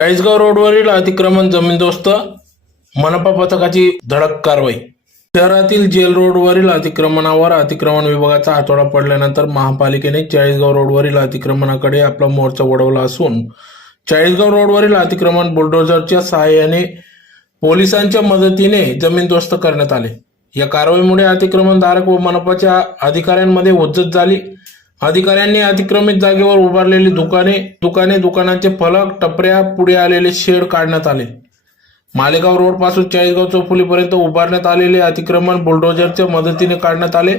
चाळीसगाव रोडवरील अतिक्रमण जमीनदोस्त, मनपा पथकाची धडक कारवाई। शहरातील जेल रोडवरील अतिक्रमणावर अतिक्रमण विभागाचा हातोडा पडल्यानंतर महापालिकेने चाळीसगाव रोडवरील अतिक्रमणाकडे आपला मोर्चा वळवला असून चाळीसगाव रोडवरील अतिक्रमण बुलडोझरच्या सहाय्याने पोलिसांच्या मदतीने जमीनदोस्त करण्यात आले। या कारवाईमुळे अतिक्रमणधारक व मनपाच्या अधिकाऱ्यांमध्ये हुज्जत झाली। अधिकाऱ्यांनी अतिक्रमित जागेवर उभारलेली दुकानांचे फलक, टपऱ्या, पुढे आलेले शेड काढण्यात आले। मालेगाव रोड पासून चाळीसगाव चौफुलीपर्यंत उभारण्यात आलेले अतिक्रमण बुलडोझरच्या मदतीने काढण्यात आले।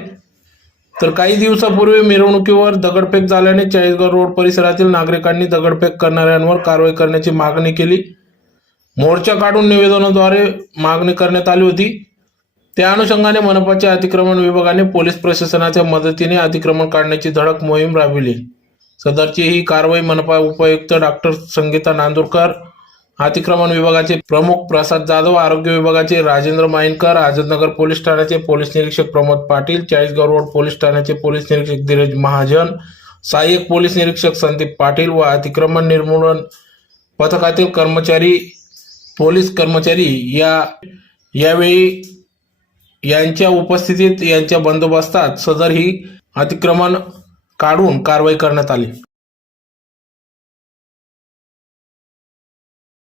तर काही दिवसापूर्वी मिरवणुकीवर दगडफेक झाल्याने चाळीसगाव रोड परिसरातील नागरिकांनी दगडफेक करणाऱ्यांवर कारवाई करण्याची मागणी केली। मोर्चा काढून निवेदनाद्वारे मागणी करण्यात आली होती। त्या अनुषंगाने मनपाच्या अतिक्रमण विभागाने पोलीस प्रशासनाच्या मदतीने अतिक्रमण काढण्याची धडक मोहीम राबविली। सदरची ही कारवाई मनपा उपायुक्त डॉक्टर संगीता नांदुरकर, अतिक्रमण विभागाचे प्रमुख प्रसाद जाधव, आरोग्य विभागाचे राजेंद्र माइनकर, आझादनगर पोलीस ठाण्याचे पोलीस निरीक्षक प्रमोद पाटील, चाळीसगाव रोड पोलीस ठाण्याचे पोलीस निरीक्षक धीरज महाजन, सहाय्यक पोलीस निरीक्षक संदीप पाटील व अतिक्रमण निर्मूलन पथकातील पोलीस कर्मचारी यावेळी यांच्या उपस्थितीत यांच्या बंदोबस्तात सदर ही अतिक्रमण काढून कारवाई करण्यात आली।